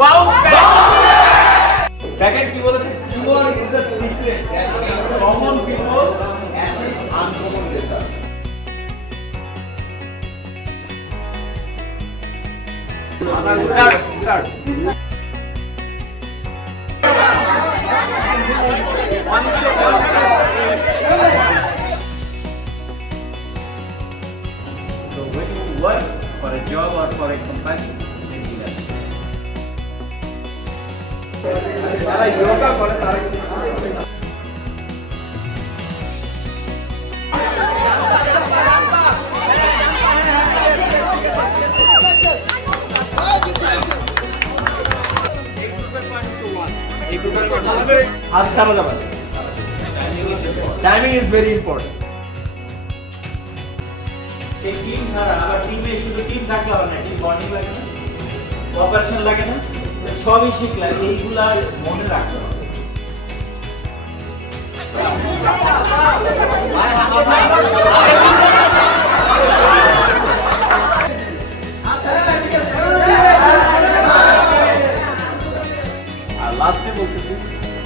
bounce back. Second কি বলেছে? Teamwork is the secret that makes common people achieve uncommon results. Start. One step. So when you work for a job or for a company, then you learn. তারা যোগা করে তারা হাত ছাড়া যাবে না। Timing is very important. এই team ছাড়া আবার টিমে শুধু টিম থাকলে হবে না, টিম বন্ডিং লাগে না, কোঅপারেশন লাগে না, সবই শিখলাম, এইগুলা মনে রাখতে হবে। আর লাস্টে বলতেছি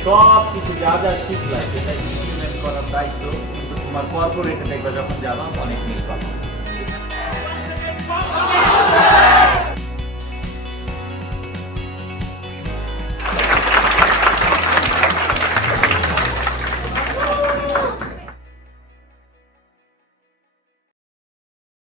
সব কিছু যা যা শিখলাম সেটা ইমপ্লিমেন্ট করার দায়িত্ব কিন্তু তোমার কর্পোরেটে দেখবে যখন যাবা অনেক মিল পাবা।